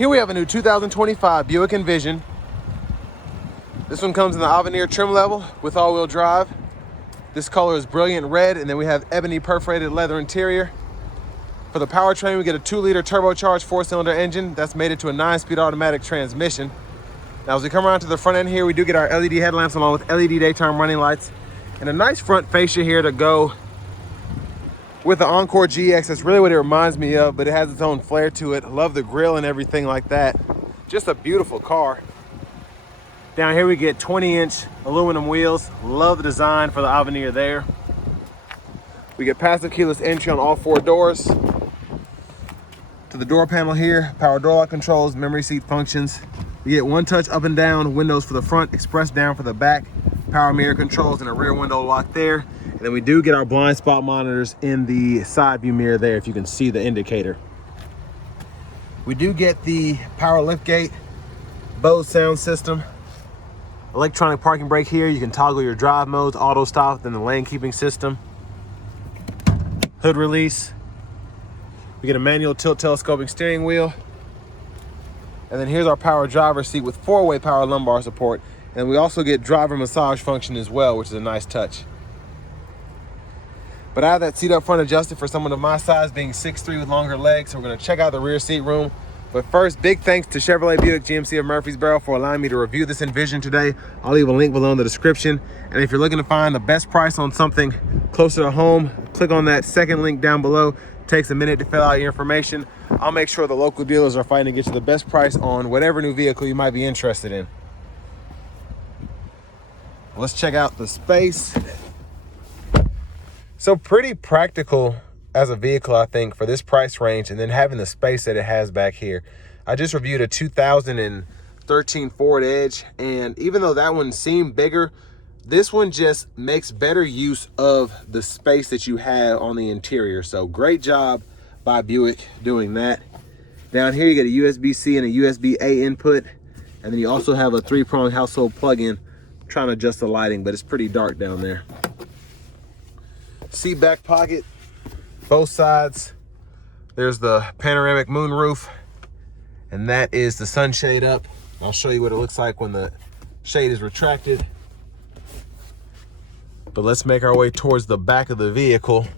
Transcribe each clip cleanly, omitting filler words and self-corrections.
Here we have a new 2025 Buick Envision. This one comes in the Avenir trim level with all-wheel drive. This color is brilliant red, and then we have ebony perforated leather interior. For the powertrain, we get a 2-liter turbocharged 4-cylinder engine that's mated to a 9-speed automatic transmission. Now, as we come around to the front end here, we do get our LED headlamps along with LED daytime running lights and a nice front fascia here to go with the Encore GX. That's really what it reminds me of, but it has its own flair to it. Love the grille and everything like that. Just a beautiful car. Down here we get 20-inch aluminum wheels. Love the design for the Avenir there. We get passive keyless entry on all 4 doors. To the door panel here, power door lock controls, memory seat functions. We get 1-touch up and down windows for the front, express down for the back, power mirror controls, and a rear window lock there. And then we do get our blind spot monitors in the side view mirror there, if you can see the indicator. We do get the power liftgate, Bose sound system, electronic parking brake here. You can toggle your drive modes, auto stop, then the lane keeping system. Hood release. We get a manual tilt telescoping steering wheel. And then here's our power driver seat with 4-way power lumbar support. And we also get driver massage function as well, which is a nice touch. But I have that seat up front adjusted for someone of my size, being 6'3" with longer legs. So we're gonna check out the rear seat room. But first, big thanks to Chevrolet Buick GMC of Murfreesboro for allowing me to review this Envision today. I'll leave a link below in the description. And if you're looking to find the best price on something closer to home, click on that second link down below. Takes a minute to fill out your information. I'll make sure the local dealers are fighting to get you the best price on whatever new vehicle you might be interested in. Let's check out the space. So pretty practical as a vehicle, I think, for this price range, and then having the space that it has back here. I just reviewed a 2013 Ford Edge, and even though that one seemed bigger, this one just makes better use of the space that you have on the interior. So great job by Buick doing that. Down here you get a USB-C and a USB-A input, and then you also have a 3-prong household plug-in. I'm trying to adjust the lighting, but it's pretty dark down there. Seat back pocket, both sides. There's the panoramic moonroof, and that is the sunshade up. I'll show you what it looks like when the shade is retracted. But let's make our way towards the back of the vehicle.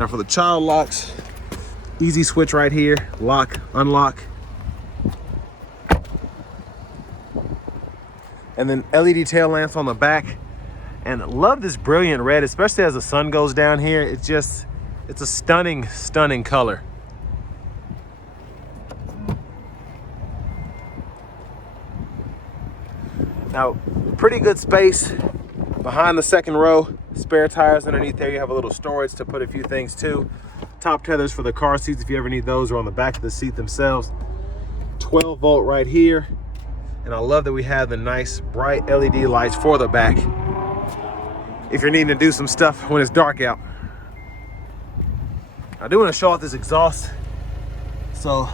Now for the child locks, easy switch right here, lock, unlock. And then LED tail lamps on the back. And love this brilliant red, especially as the sun goes down here. It's a stunning, stunning color. Now, pretty good space behind the second row. Spare tires underneath there. You have a little storage to put a few things too. Top tethers for the car seats if you ever need those, are on the back of the seat themselves. 12 volt right here. And I love that we have the nice bright LED lights for the back if you're needing to do some stuff when it's dark out. I do want to show off this exhaust. So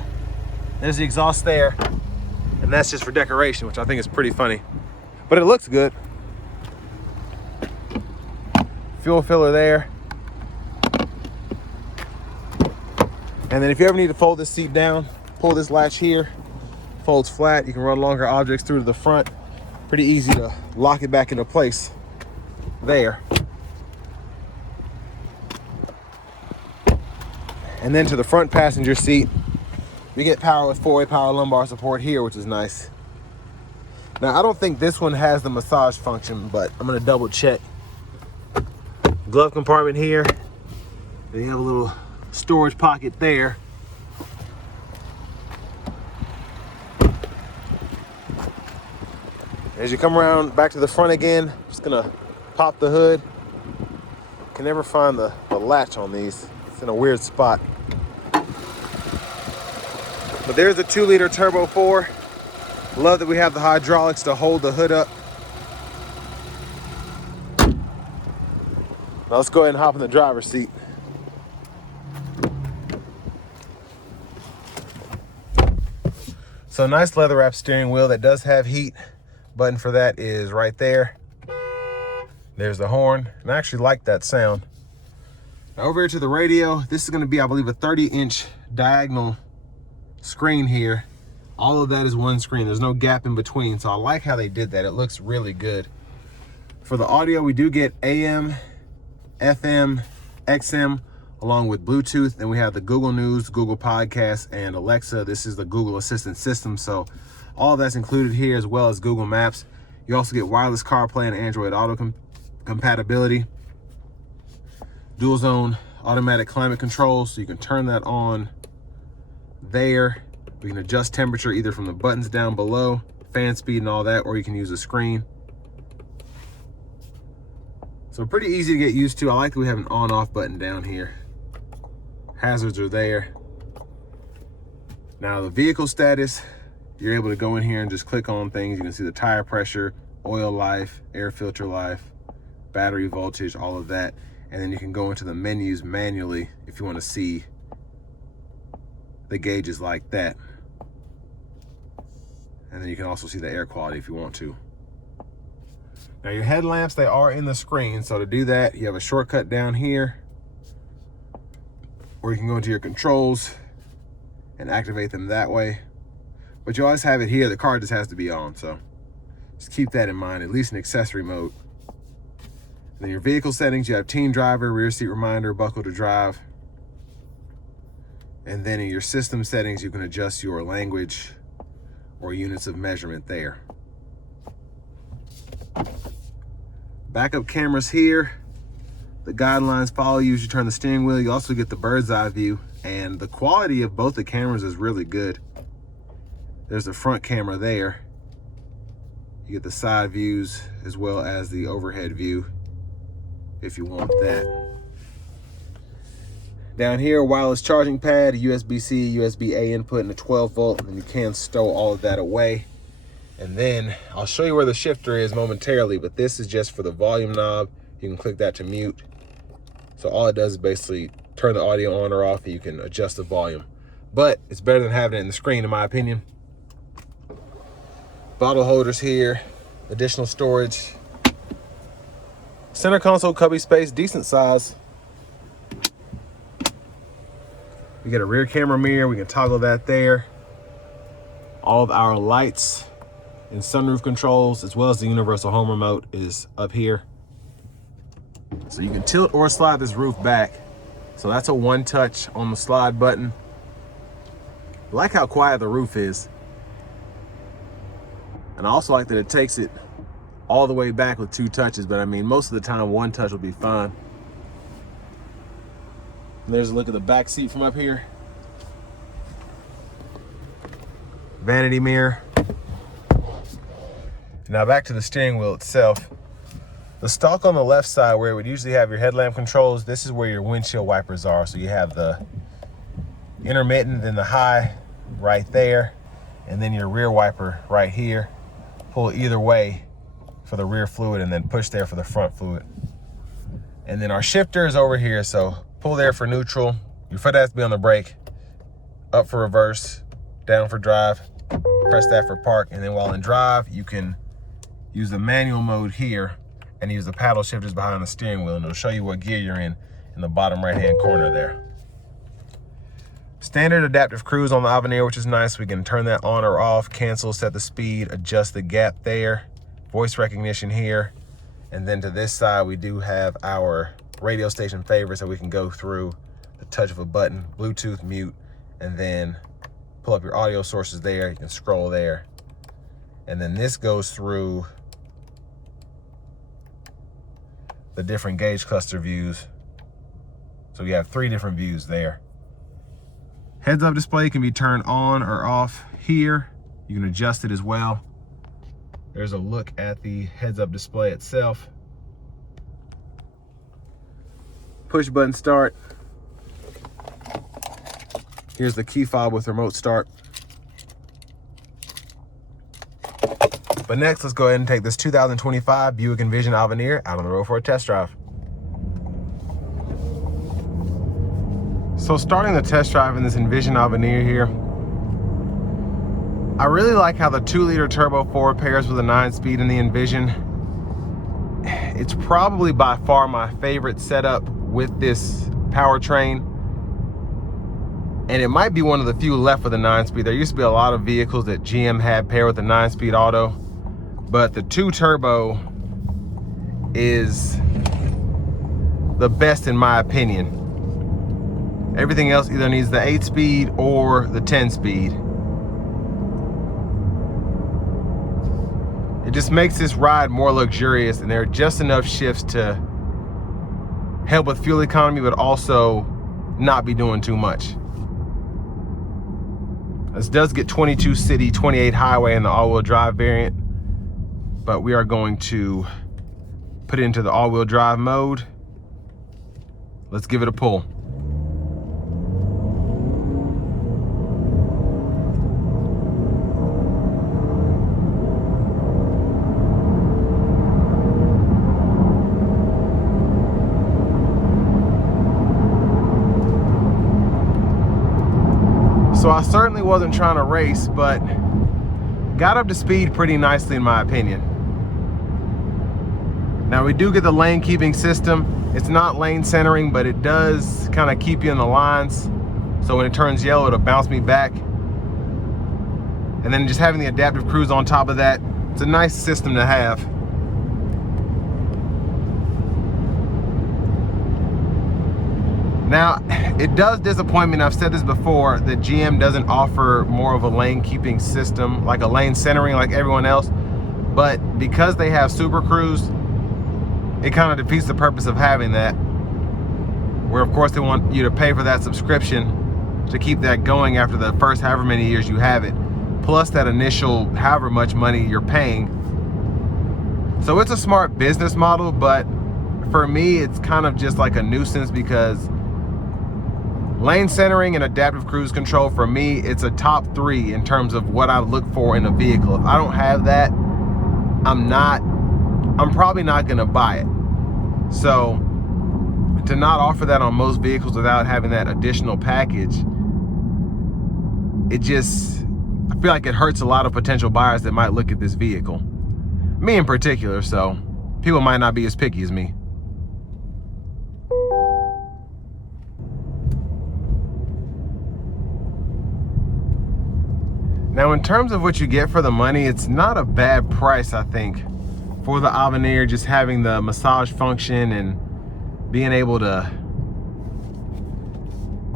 there's the exhaust there, and that's just for decoration, which I think is pretty funny, but it looks good. Fuel filler there. And then if you ever need to fold this seat down, pull this latch here, folds flat. You can run longer objects through to the front. Pretty easy to lock it back into place there. And then to the front passenger seat, we get power with 4-way power lumbar support here, which is nice. Now, I don't think this one has the massage function, but I'm gonna double check. Glove compartment here. Then you have a little storage pocket there. As you come around back to the front again, just gonna pop the hood. Can never find the latch on these. It's in a weird spot. But there's a 2-liter turbo 4. Love that we have the hydraulics to hold the hood up. Now let's go ahead and hop in the driver's seat. So nice leather wrap steering wheel that does have heat. Button for that is right there. There's the horn, and I actually like that sound. Now over here to the radio, this is gonna be, I believe, a 30-inch diagonal screen here. All of that is one screen. There's no gap in between. So I like how they did that. It looks really good. For the audio, we do get AM, FM, XM, along with Bluetooth. Then we have the Google News, Google Podcasts, and Alexa. This is the Google Assistant system. So all that's included here, as well as Google Maps. You also get wireless CarPlay and Android Auto compatibility. Dual zone automatic climate control, so you can turn that on there. We can adjust temperature either from the buttons down below, fan speed and all that, or you can use a screen. So pretty easy to get used to. I like that we have an on-off button down here. Hazards are there. Now the vehicle status, you're able to go in here and just click on things. You can see the tire pressure, oil life, air filter life, battery voltage, all of that. And then you can go into the menus manually if you want to see the gauges like that. And then you can also see the air quality if you want to. Now your headlamps, they are in the screen. So to do that, you have a shortcut down here, or you can go into your controls and activate them that way. But you always have it here. The car just has to be on. So just keep that in mind, at least in accessory mode. And then your vehicle settings, you have teen driver, rear seat reminder, buckle to drive. And then in your system settings, you can adjust your language or units of measurement there. Backup cameras here. The guidelines follow you as you turn the steering wheel. You also get the bird's eye view, and the quality of both the cameras is really good. There's the front camera there. You get the side views as well as the overhead view if you want that. Down here, wireless charging pad, USB-C, USB-A input, and a 12-volt, and you can stow all of that away. And then I'll show you where the shifter is momentarily, but this is just for the volume knob. You can click that to mute. So all it does is basically turn the audio on or off, and you can adjust the volume. But it's better than having it in the screen, in my opinion. Bottle holders here, additional storage. Center console cubby space, decent size. We get a rear camera mirror, we can toggle that there. All of our lights and sunroof controls, as well as the universal home remote, is up here. So you can tilt or slide this roof back. So that's a one touch on the slide button. I like how quiet the roof is. And I also like that it takes it all the way back with two touches, but I mean, most of the time one touch will be fine. And there's a look at the back seat from up here. Vanity mirror. Now back to the steering wheel itself. The stalk on the left side, where it would usually have your headlamp controls, this is where your windshield wipers are. So you have the intermittent and the high right there, and then your rear wiper right here. Pull either way for the rear fluid, and then push there for the front fluid. And then our shifter is over here, so pull there for neutral. Your foot has to be on the brake. Up for reverse, down for drive. Press that for park, and then while in drive, you can use the manual mode here and use the paddle shifters behind the steering wheel, and it'll show you what gear you're in the bottom right-hand corner there. Standard adaptive cruise on the Avenir, which is nice. We can turn that on or off, cancel, set the speed, adjust the gap there. Voice recognition here. And then to this side, we do have our radio station favorites that we can go through the touch of a button, Bluetooth, mute, and then pull up your audio sources there. You can scroll there. And then this goes through the different gauge cluster views. So you have 3 different views there. Heads-up display can be turned on or off here. You can adjust it as well. There's a look at the heads-up display itself. Push button start. Here's the key fob with remote start. But next, let's go ahead and take this 2025 Buick Envision Avenir out on the road for a test drive. So starting the test drive in this Envision Avenir here, I really like how the 2-liter turbo 4 pairs with a 9-speed in the Envision. It's probably by far my favorite setup with this powertrain. And it might be one of the few left for the 9-speed. There used to be a lot of vehicles that GM had paired with the 9-speed auto, but the 2-turbo is the best in my opinion. Everything else either needs the 8-speed or the 10-speed. It just makes this ride more luxurious, and there are just enough shifts to help with fuel economy, but also not be doing too much. This does get 22 city, 28 highway in the all-wheel drive variant, but we are going to put it into the all-wheel drive mode. Let's give it a pull. So I certainly wasn't trying to race, but got up to speed pretty nicely in my opinion. Now we do get the lane keeping system. It's not lane centering, but it does kind of keep you in the lines. So when it turns yellow, it'll bounce me back. And then just having the adaptive cruise on top of that, it's a nice system to have. Now, it does disappoint me, and I've said this before, that GM doesn't offer more of a lane keeping system, like a lane centering like everyone else. But because they have Super Cruise, it kind of defeats the purpose of having that. Where of course they want you to pay for that subscription to keep that going after the first however many years you have it, plus that initial however much money you're paying. So it's a smart business model, but for me, it's kind of just like a nuisance because lane centering and adaptive cruise control, for me, it's a top 3 in terms of what I look for in a vehicle. If I don't have that, I'm probably not gonna buy it. So to not offer that on most vehicles without having that additional package, I feel like it hurts a lot of potential buyers that might look at this vehicle. Me in particular, so people might not be as picky as me. Now, in terms of what you get for the money, it's not a bad price, I think, for the Avenir, just having the massage function and being able to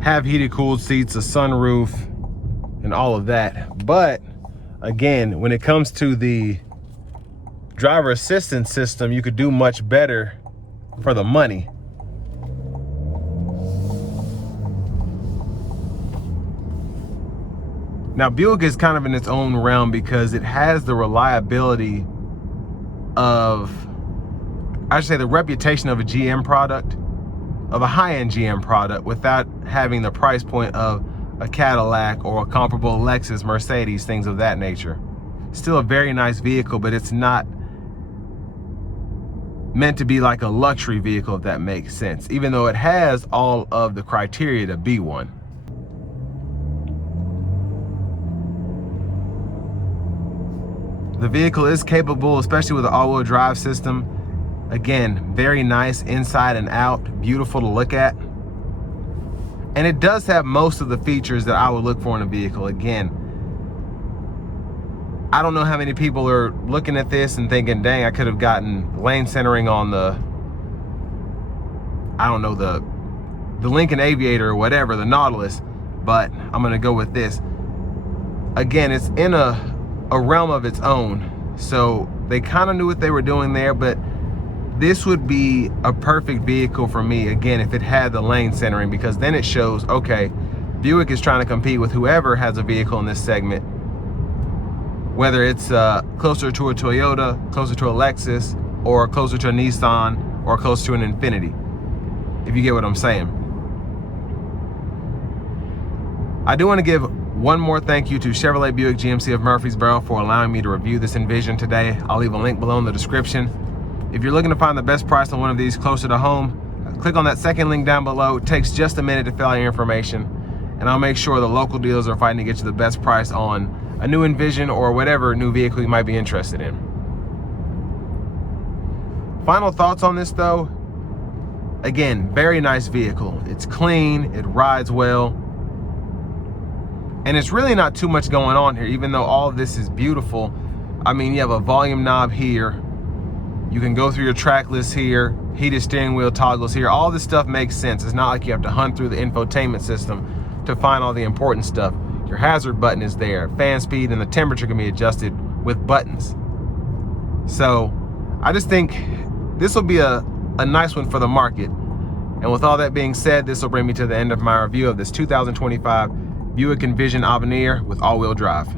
have heated cooled seats, a sunroof, and all of that. But again, when it comes to the driver assistance system, you could do much better for the money. Now, Buick is kind of in its own realm because it has the reliability of, I should say, the reputation of a GM product, of a high-end GM product, without having the price point of a Cadillac or a comparable Lexus, Mercedes, things of that nature. Still a very nice vehicle, but it's not meant to be like a luxury vehicle, if that makes sense, even though it has all of the criteria to be one. The vehicle is capable, especially with the all-wheel drive system. Again, very nice inside and out, beautiful to look at. And it does have most of the features that I would look for in a vehicle. Again, I don't know how many people are looking at this and thinking, dang, I could have gotten lane centering on the, I don't know, the Lincoln Aviator or whatever, the Nautilus, but I'm gonna go with this. Again, it's in a realm of its own, so they kind of knew what they were doing there, but this would be a perfect vehicle for me, again, if it had the lane centering, because then it shows, okay, Buick is trying to compete with whoever has a vehicle in this segment, whether it's closer to a Toyota, closer to a Lexus, or closer to a Nissan, or closer to an Infiniti, if you get what I'm saying. I do want to give one more thank you to Chevrolet Buick GMC of Murfreesboro for allowing me to review this Envision today. I'll leave a link below in the description. If you're looking to find the best price on one of these closer to home, click on that second link down below. It takes just a minute to fill out your information, and I'll make sure the local dealers are fighting to get you the best price on a new Envision or whatever new vehicle you might be interested in. Final thoughts on this though, Again, very nice vehicle. It's clean, it rides well. And it's really not too much going on here, even though all of this is beautiful. I mean, you have a volume knob here. You can go through your track list here, heated steering wheel toggles here. All this stuff makes sense. It's not like you have to hunt through the infotainment system to find all the important stuff. Your hazard button is there. Fan speed and the temperature can be adjusted with buttons. So I just think this will be a nice one for the market. And with all that being said, this will bring me to the end of my review of this 2025 Buick Envision Avenir with all-wheel drive.